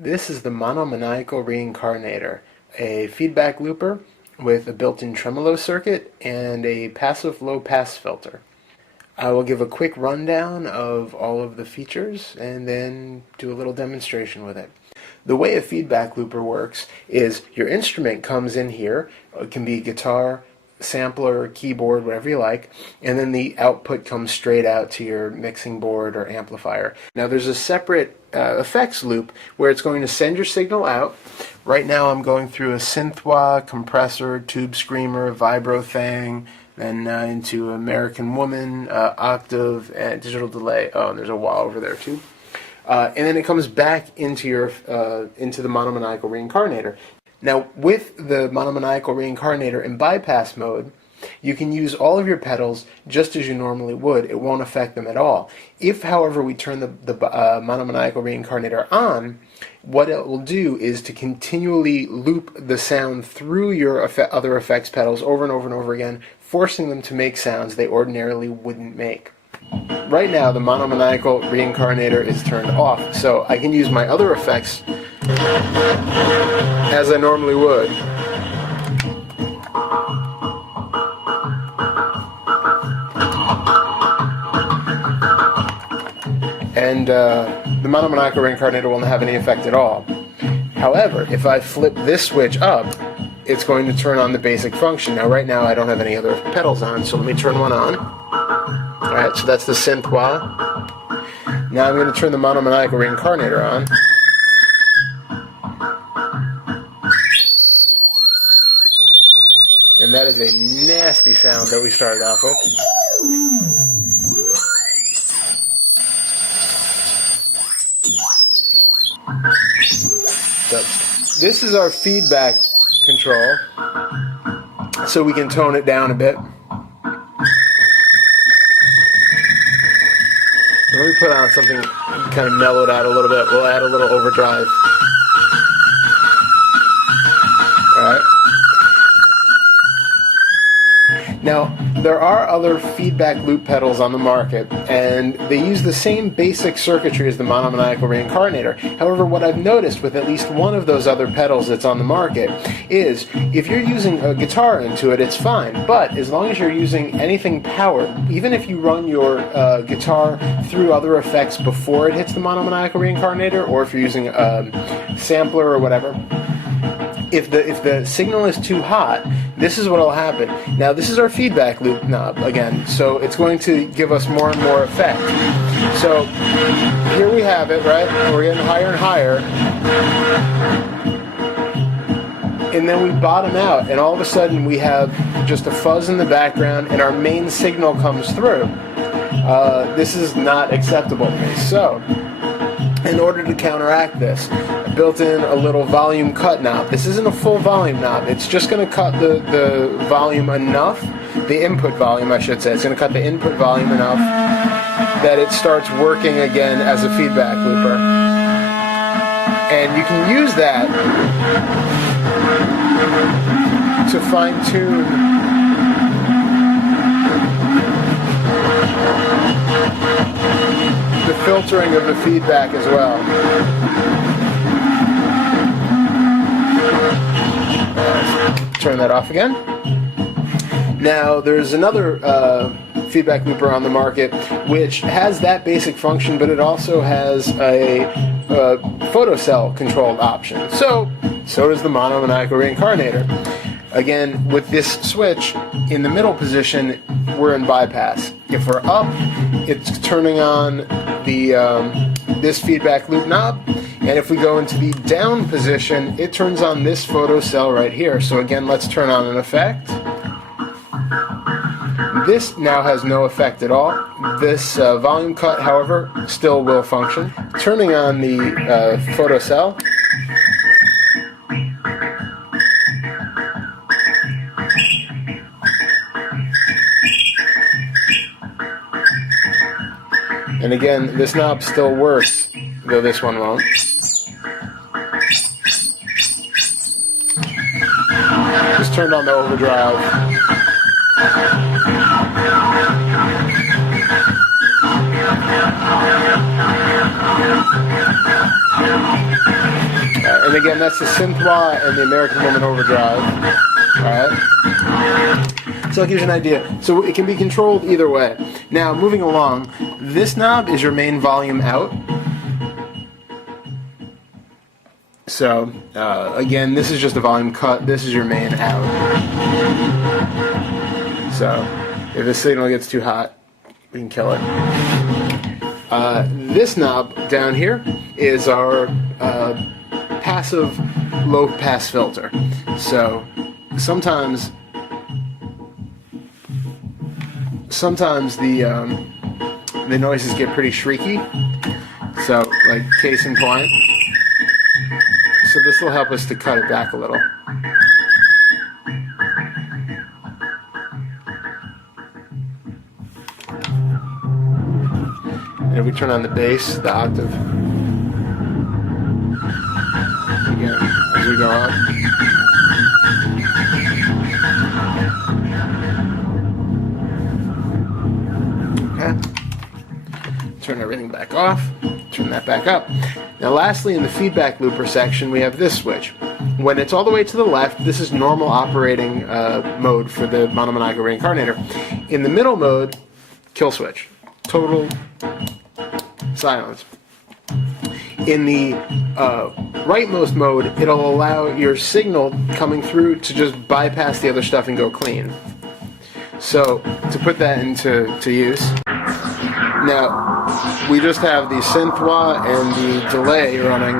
This is the Monomaniacal Reincarnator, a feedback looper with a built-in Tremolo circuit and a passive low-pass filter. I will give a quick rundown of all of the features and then do a little demonstration with it. The way a feedback looper works is your instrument comes in here. It can be guitar, sampler, keyboard, whatever you like, and then the output comes straight out to your mixing board or amplifier. Now there's a separate effects loop where it's going to send your signal out. Right now I'm going through a synth wah, compressor, tube screamer, vibro thing, then into American Woman, octave, and digital delay. Oh, and there's a wah over there too. And then it comes back into your into the Monomaniacal Reincarnator. Now, with the Monomaniacal Reincarnator in bypass mode, you can use all of your pedals just as you normally would. It won't affect them at all. If, however, we turn the Monomaniacal Reincarnator on, what it will do is to continually loop the sound through your other effects pedals over and over and over again, forcing them to make sounds they ordinarily wouldn't make. Right now, the Monomaniacal Reincarnator is turned off, so I can use my other effects as I normally would. And the Monomaniacal Reincarnator won't have any effect at all. However, if I flip this switch up, it's going to turn on the basic function. Now, right now, I don't have any other pedals on, so let me turn one on. Alright, so that's the synth wah. Now I'm going to turn the Monomaniacal Reincarnator on. And that is a nasty sound that we started off with. So, this is our feedback control, so we can tone it down a bit. Let me put on something kind of mellowed out a little bit. We'll add a little overdrive. Alright. Now, there are other feedback loop pedals on the market, and they use the same basic circuitry as the Monomaniacal Reincarnator. However, what I've noticed with at least one of those other pedals that's on the market is if you're using a guitar into it, it's fine. But as long as you're using anything powered, even if you run your guitar through other effects before it hits the Monomaniacal Reincarnator, or if you're using a sampler or whatever, if the signal is too hot, this is what will happen. Now, this is our feedback loop knob again, so it's going to give us more and more effect. So here we have it, right? We're getting higher and higher, and then we bottom out, and all of a sudden we have just a fuzz in the background, and our main signal comes through. This is not acceptable to me. So, in order to counteract this, I built in a little volume cut knob. This isn't a full volume knob. It's just going to cut the volume enough, the input volume I should say. It's going to cut the input volume enough that it starts working again as a feedback looper. And you can use that to fine-tune the filtering of the feedback as well. Turn that off again. Now there's another feedback looper on the market which has that basic function, but it also has a photocell controlled option. So does the Monomaniacal Reincarnator. Again, with this switch in the middle position, we're in bypass. If we're up, it's turning on the this feedback loop knob, and if we go into the down position, it turns on this photocell right here. So again, let's turn on an effect. This now has no effect at all. This volume cut, however, still will function. Turning on the photocell. And again, this knob still works, though this one won't. Just turned on the overdrive. again, that's the synth wah and the American Woman overdrive. Alright? So it gives you an idea. So it can be controlled either way. Now, moving along, this knob is your main volume out. So, again, this is just a volume cut. This is your main out. So, if the signal gets too hot, we can kill it. This knob down here is our passive low-pass filter. So, sometimes the noises get pretty shrieky. So, like case in point. So this will help us to cut it back a little. And if we turn on the bass, the octave, again, as we go up. Okay. Turn everything back off. Turn that back up. Now lastly, in the feedback looper section, we have this switch. When it's all the way to the left, this is normal operating mode for the Monomaniacal Reincarnator. In the middle mode, kill switch. Total silence. In the rightmost mode, it'll allow your signal coming through to just bypass the other stuff and go clean. So, to put that into use, now, we just have the synth wah and the delay running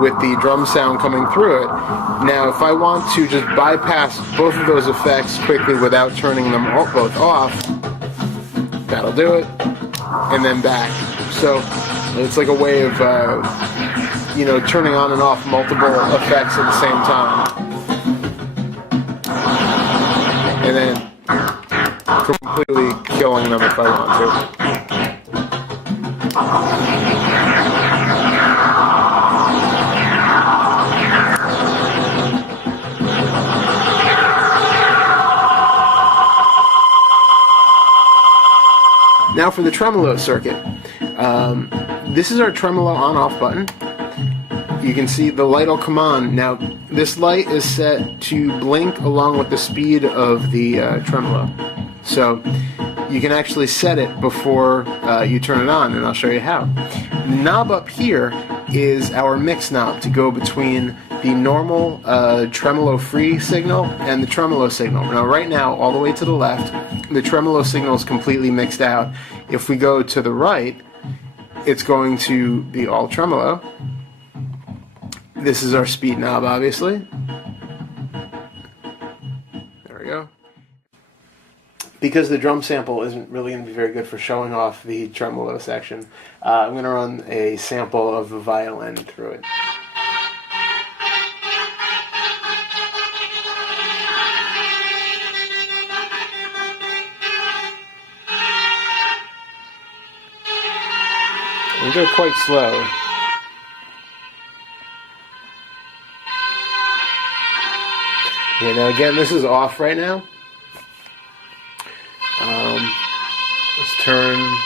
with the drum sound coming through it. Now, if I want to just bypass both of those effects quickly without turning them both off, that'll do it, and then back. So, it's like a way of, turning on and off multiple effects at the same time. And then completely killing them if I want to. Now for the tremolo circuit. This is our tremolo on-off button. You can see the light will come on. Now, this light is set to blink along with the speed of the tremolo. So, you can actually set it before you turn it on, and I'll show you how. The knob up here is our mix knob to go between the normal tremolo-free signal and the tremolo signal. Now, right now, all the way to the left, the tremolo signal is completely mixed out. If we go to the right, it's going to be all tremolo. This is our speed knob, obviously. There we go. Because the drum sample isn't really going to be very good for showing off the tremolo section, I'm going to run a sample of the violin through it. We go quite slow. Okay, now again, this is off right now. Let's turn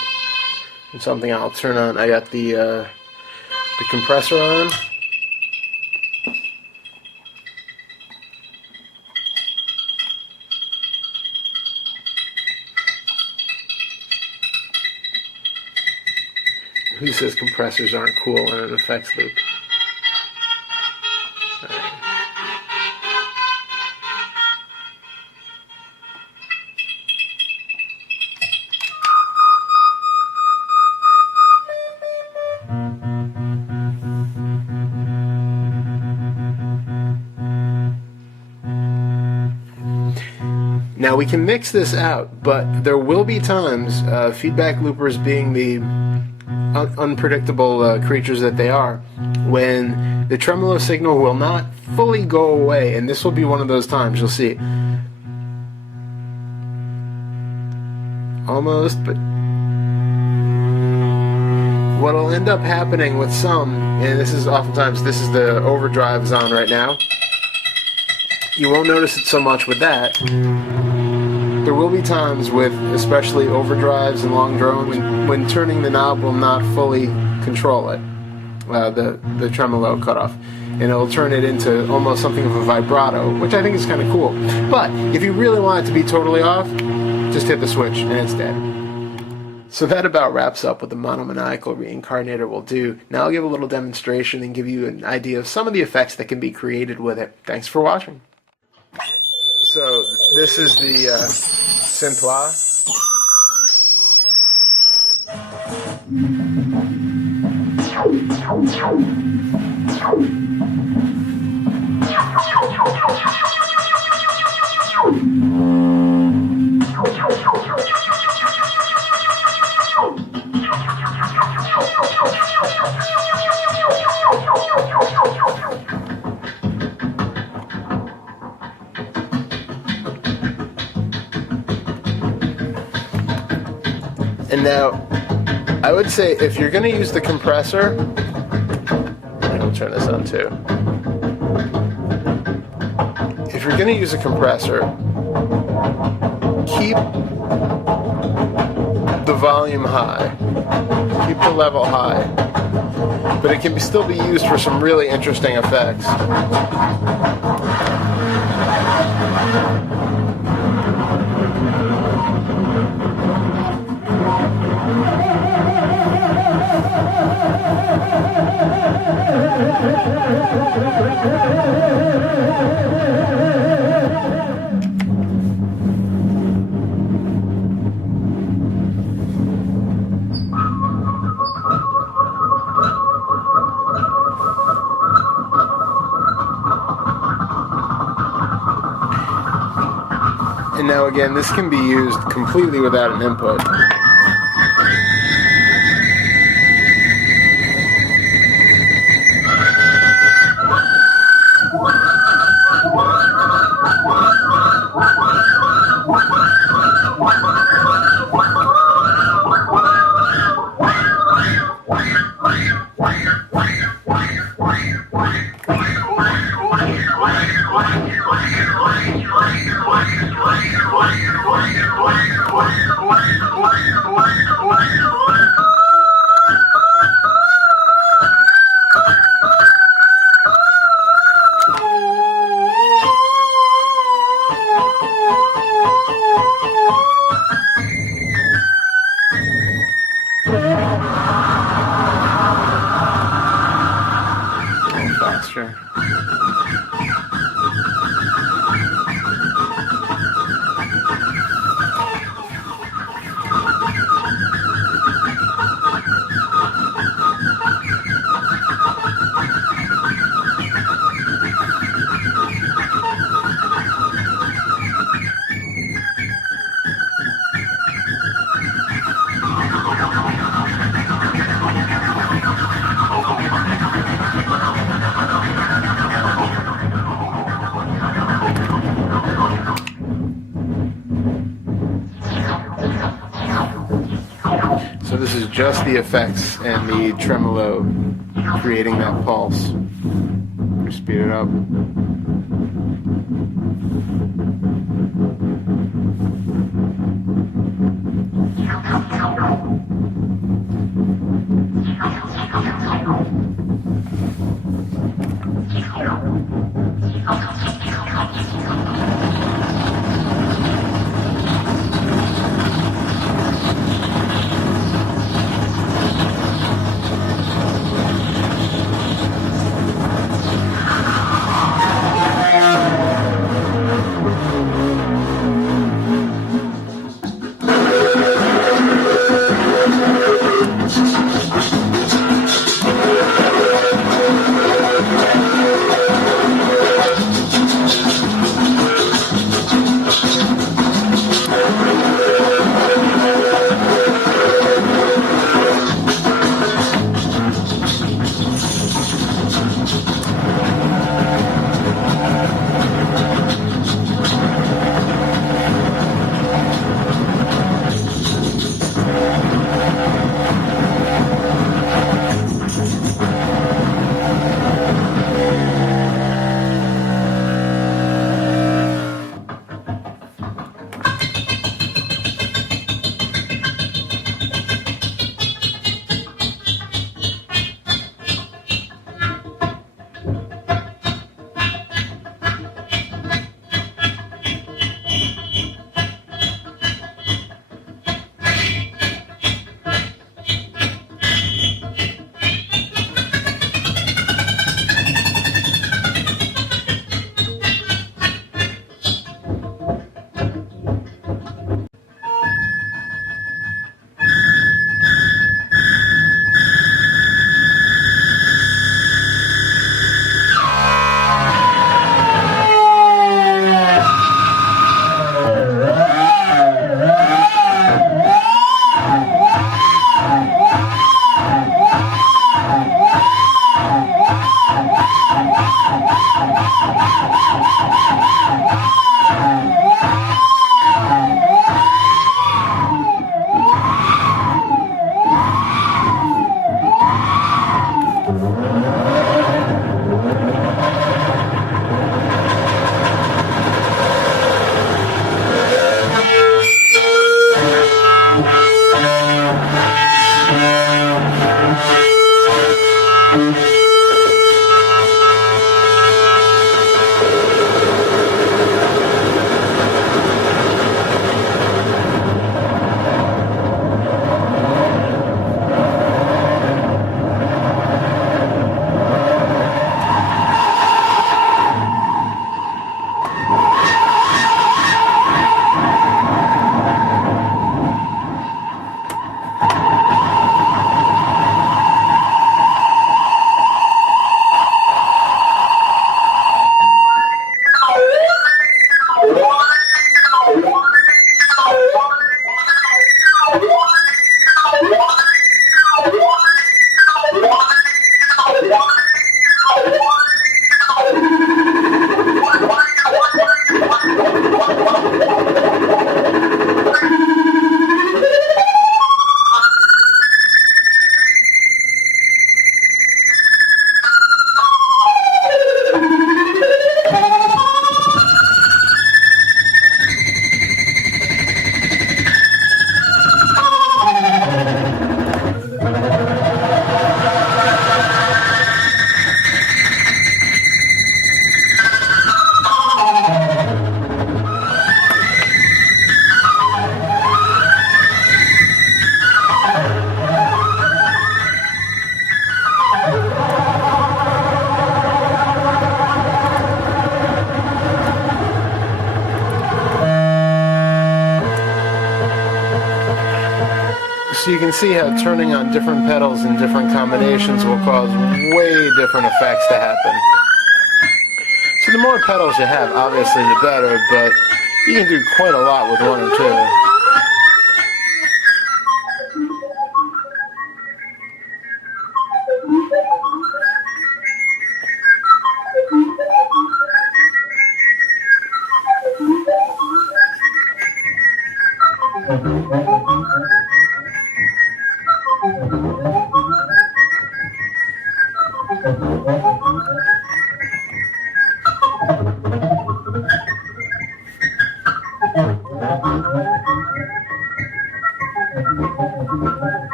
something I'll turn on. I got the compressor on. Who says compressors aren't cool in an effects loop? Now we can mix this out, but there will be times, feedback loopers being the unpredictable creatures that they are, when the tremolo signal will not fully go away, and this will be one of those times. You'll see. Almost, but what'll end up happening with some, and this is oftentimes, this is the overdrive's on right now. You won't notice it so much with that. There will be times with, especially overdrives and long drone, when turning the knob will not fully control it. the tremolo cutoff, and it'll turn it into almost something of a vibrato, which I think is kind of cool. But if you really want it to be totally off, just hit the switch and it's dead. So that about wraps up what the Monomaniacal Reincarnator will do. Now I'll give a little demonstration and give you an idea of some of the effects that can be created with it. Thanks for watching. So this is the synth-wah. And now, I would say if you're going to use the compressor, I'll turn this on too. If you're going to use a compressor, keep the volume high, keep the level high, but it can still be used for some really interesting effects. And now again, this can be used completely without an input. Faster. So this is just the effects and the tremolo creating that pulse. We speed it up. So you can see how turning on different pedals in different combinations will cause way different effects to happen. So the more pedals you have, obviously the better, but you can do quite a lot with one or two.